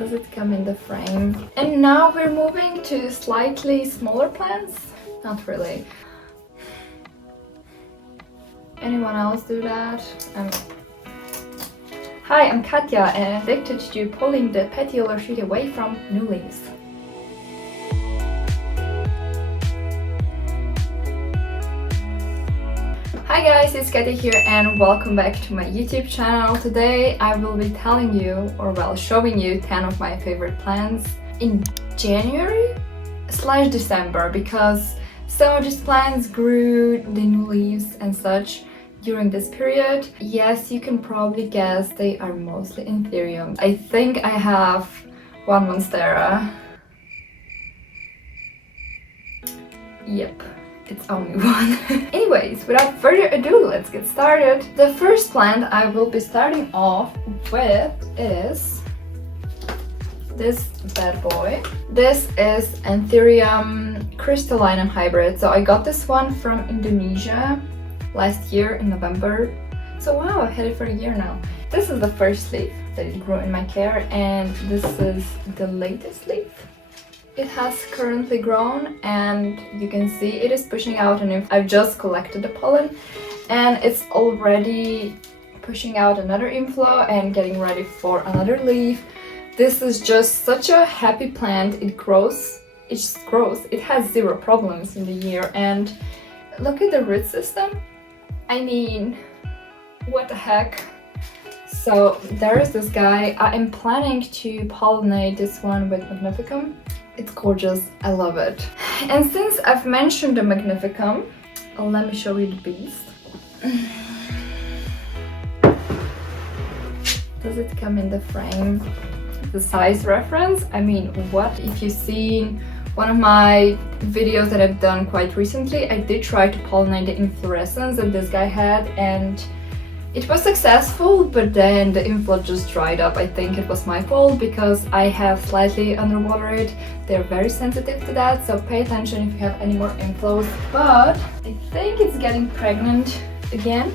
Does it come in the frame? And now we're moving to slightly smaller plants. Not really. Anyone else do that? Hi, I'm Katja and I'm addicted to pulling the petiole sheet away from new leaves. Hi guys, it's Katja here and welcome back to my YouTube channel. Today I will be telling you, or well, showing you 10 of my favorite plants in January/December, because some of these plants grew the new leaves and such during this period. Yes, you can probably guess they are mostly Anthuriums. I think I have one Monstera. Yep. It's only one. Anyways, without further ado, let's get started. The first plant I will be starting off with is this bad boy. This is Anthurium crystallinum hybrid. So I got this one from Indonesia last year in November. So wow, I've had it for a year now. This is the first leaf that it grew in my care, and this is the latest leaf. It has currently grown and you can see it is pushing out, and I've just collected the pollen and it's already pushing out another inflow and getting ready for another leaf. This is just such a happy plant. It grows, it just grows. It has zero problems in the year, and look at the root system. I mean, what the heck. So there is this guy. I am planning to pollinate this one with Magnificum. It's gorgeous, I love it. And since I've mentioned the Magnificum, let me show you the beast. Does it come in the frame? The size reference, I mean, what? If you've seen one of my videos that I've done quite recently, I did try to pollinate the inflorescence that this guy had, and it was successful, but then the inflow just dried up. I think it was my fault because I have slightly underwatered it. They're very sensitive to that, so pay attention if you have any more inflows. But I think it's getting pregnant again,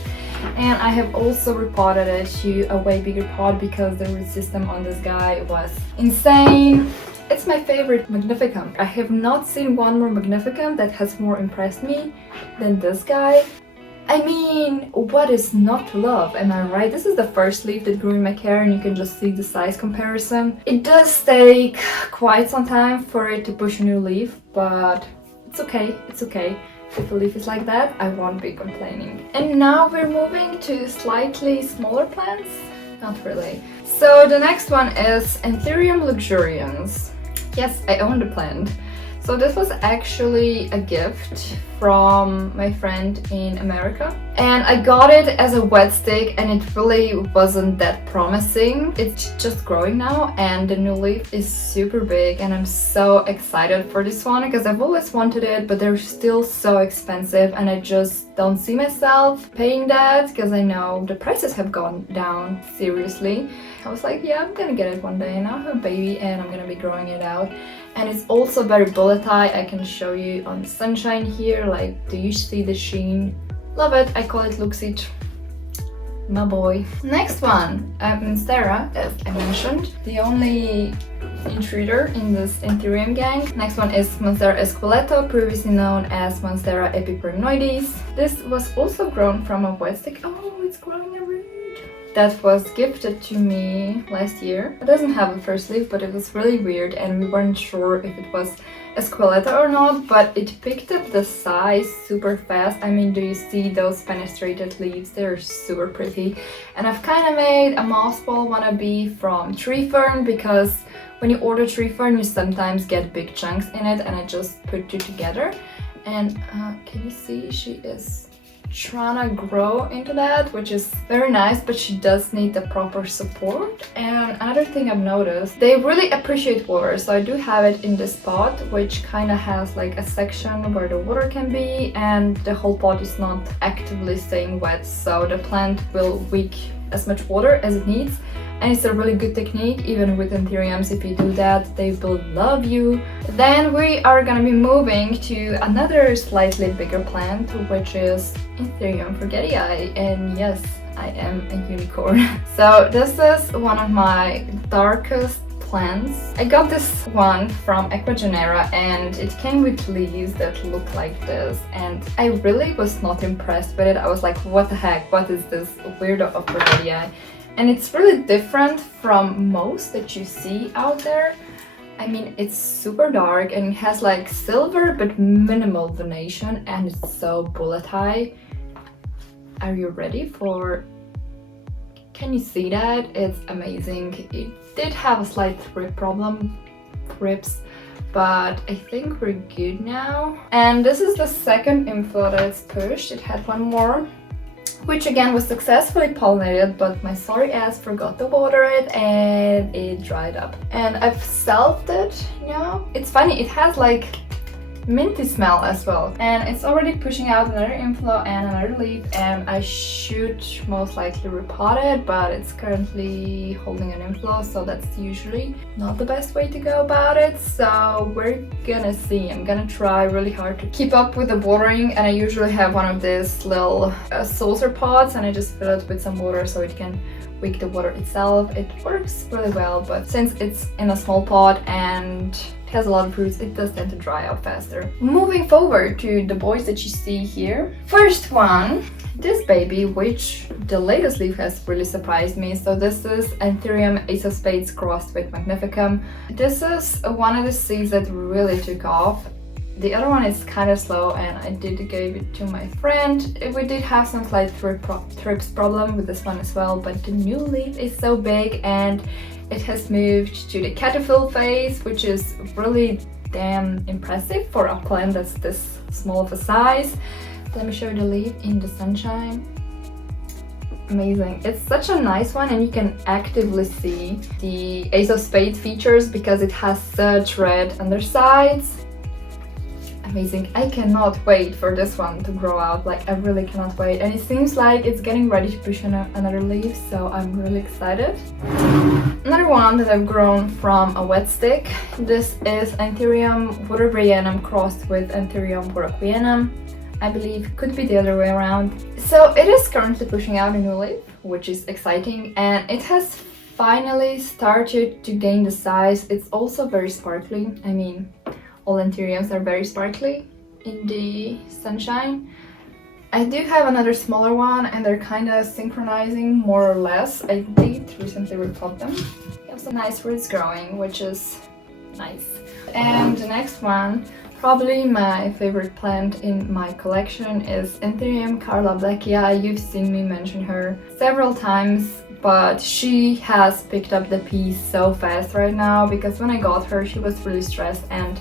and I have also repotted it to a way bigger pot because the root system on this guy was insane. It's my favorite Magnificum. I have not seen one more Magnificum that has more impressed me than this guy. I mean, what is not to love, am I right? This is the first leaf that grew in my care, and you can just see the size comparison. It does take quite some time for it to push a new leaf, but it's okay, it's okay. If a leaf is like that, I won't be complaining. And now we're moving to slightly smaller plants. Not really. So the next one is Anthurium Luxurians. Yes, I own the plant. So this was actually a gift from my friend in America, and I got it as a wet stick, and it really wasn't that promising. It's just growing now and the new leaf is super big, and I'm so excited for this one because I've always wanted it, but they're still so expensive and I just don't see myself paying that because I know the prices have gone down seriously. I was like, yeah, I'm gonna get it one day, and I'll have a baby and I'm gonna be growing it out. And it's also very bullet eye. I can show you on the sunshine here, like, do you see the sheen? Love it. I call it Luxit. My boy. Next one, Monstera, as I mentioned, the only intruder in this Anthurium gang. Next one is Monstera esqueleto, previously known as Monstera epipremnoides. This was also grown from a wet stick. Oh, it's growing a root. That was gifted to me last year. It doesn't have a first leaf, but it was really weird and we weren't sure if it was esqueleto or not, but it picked up the size super fast. I mean, do you see those fenestrated leaves? They're super pretty. And I've kind of made a moss ball wannabe from tree fern, because when you order tree fern, you sometimes get big chunks in it, and I just put two together. And can you see she is trying to grow into that, which is very nice, but she does need the proper support. And another thing I've noticed, they really appreciate water, so I do have it in this pot, which kind of has like a section where the water can be, and the whole pot is not actively staying wet, so the plant will wick as much water as it needs. And it's a really good technique, even with Anthuriums. If you do that, they will love you. Then we are gonna be moving to another slightly bigger plant, which is Anthurium forgetii. And yes, I am a unicorn. So this is one of my darkest plants. I got this one from Ecuagenera and it came with leaves that look like this, and I really was not impressed with it. I was like, what the heck, what is this weirdo of Orchidea? And it's really different from most that you see out there. I mean, it's super dark and it has like silver but minimal venation, and it's so bullet-eye. Are you ready for... Can you see that? It's amazing. It did have a slight thrips, but I think we're good now. And this is the second inflow that it's pushed. It had one more, which again was successfully pollinated, but my sorry ass forgot to water it and it dried up. And I've salved it now. It's funny, it has like minty smell as well, and it's already pushing out another inflow and another leaf, and I should most likely repot it, but it's currently holding an inflow, so that's usually not the best way to go about it. So we're gonna see. I'm gonna try really hard to keep up with the watering, and I usually have one of these little saucer pots and I just fill it with some water so it can wick the water itself. It works really well, but since it's in a small pot and has a lot of roots, it does tend to dry out faster. Moving forward to the boys that you see here. First one, this baby, which the latest leaf has really surprised me. So this is Anthurium Ace of Spades crossed with Magnificum. This is one of the seeds that really took off. The other one is kind of slow, and I did give it to my friend. We did have some slight thrips problem with this one as well, but the new leaf is so big and it has moved to the caterpillar phase, which is really damn impressive for a plant that's this small of a size. Let me show you the leaf in the sunshine. Amazing. It's such a nice one, and you can actively see the Ace of Spades features because it has such red undersides. Amazing. I cannot wait for this one to grow out, like I really cannot wait, and it seems like it's getting ready to push another leaf, so I'm really excited. Another one that I've grown from a wet stick. This is Anthurium Waterbrianum crossed with Anthurium Warocquianum. I believe could be the other way around. So it is currently pushing out a new leaf, which is exciting, and it has finally started to gain the size. It's also very sparkly. I mean, all Anthuriums are very sparkly in the sunshine. I do have another smaller one, and they're kind of synchronizing more or less. I did recently repot them. They have some nice roots growing, which is nice. And the next one, probably my favorite plant in my collection, is Anthurium Carla Blackia. You've seen me mention her several times, but she has picked up the piece so fast right now, because when I got her she was really stressed, and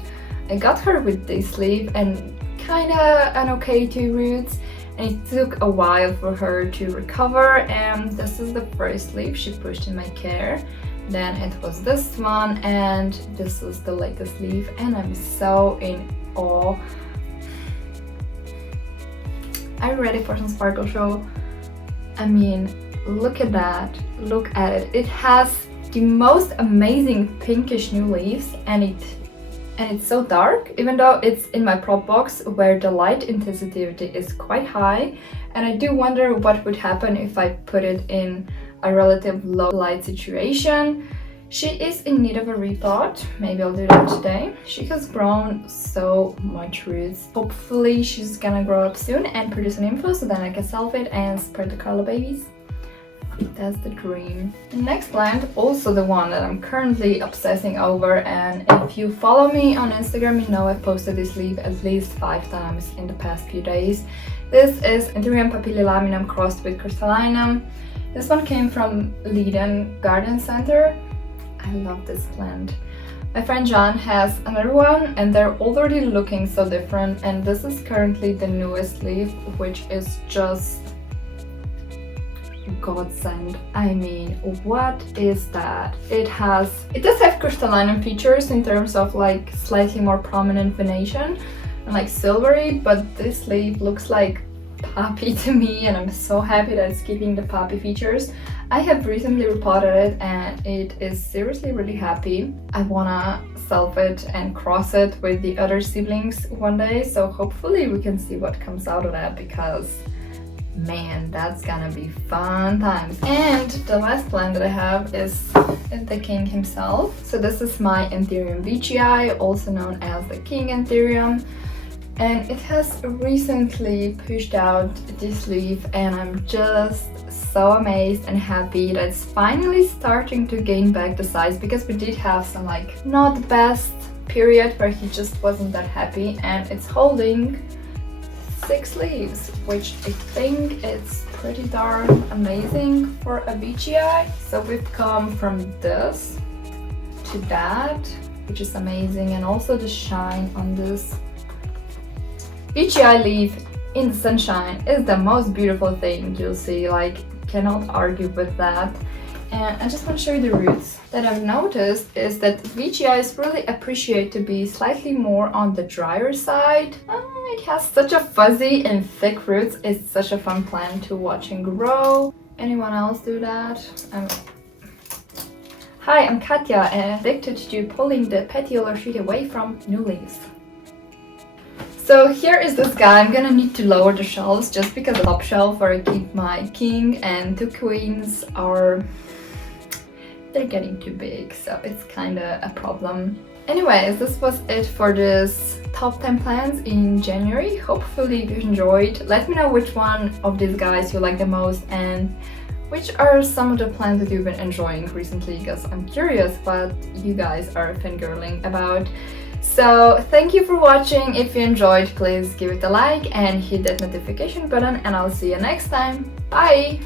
I got her with this leaf and kinda an okay 2 roots, and it took a while for her to recover, and this is the first leaf she pushed in my care. Then it was this one, and this is the latest leaf, and I'm so in awe. Are you ready for some sparkle show? I mean, look at that, look at it. It has the most amazing pinkish new leaves, and it's so dark, even though it's in my prop box where the light intensity is quite high, and I do wonder what would happen if I put it in a relative low light situation. She is in need of a repot. Maybe I'll do that today. She has grown so much roots. Hopefully she's gonna grow up soon and produce an inflow, so then I can salve it and spread the Carla babies. That's the dream. The next plant, also the one that I'm currently obsessing over, and if you follow me on Instagram, you know I've posted this leaf at least 5 times in the past few days. This is Anthurium papillilaminum crossed with crystallinum. This one came from Leiden Garden Center. I love this plant. My friend John has another one, and they're already looking so different, and this is currently the newest leaf, which is just godsend. I mean, what is that? It does have crystallinum features in terms of like slightly more prominent venation and like silvery, but this leaf looks like poppy to me, and I'm so happy that it's keeping the poppy features. I have recently repotted it, and it is seriously really happy. I wanna salve it and cross it with the other seedlings one day, so hopefully we can see what comes out of that, because man, that's gonna be fun times. And the last plant that I have is the king himself. So this is my Anthurium VGI, also known as the King Anthurium. And it has recently pushed out this leaf, and I'm just so amazed and happy that it's finally starting to gain back the size, because we did have some like not the best period where he just wasn't that happy, and it's holding 6 leaves, which I think it's pretty darn amazing for a VGI. So we've come from this to that, which is amazing, and also the shine on this VGI leaf in the sunshine is the most beautiful thing you'll see, like cannot argue with that. And I just want to show you the roots. That I've noticed is that VGIs really appreciate to be slightly more on the drier side. It has such a fuzzy and thick roots. It's such a fun plant to watch and grow. Anyone else do that? Hi, I'm Katja, and addicted to pulling the petiolar sheet away from new leaves. So here is this guy. I'm gonna need to lower the shelves just because the top shelf where I keep my king and 2 queens they're getting too big, so it's kinda a problem. Anyways, this was it for this top 10 plants in January. Hopefully you enjoyed. Let me know which one of these guys you like the most and which are some of the plants that you've been enjoying recently, because I'm curious what you guys are fangirling about. So thank you for watching. If you enjoyed, please give it a like and hit that notification button, and I'll see you next time. Bye!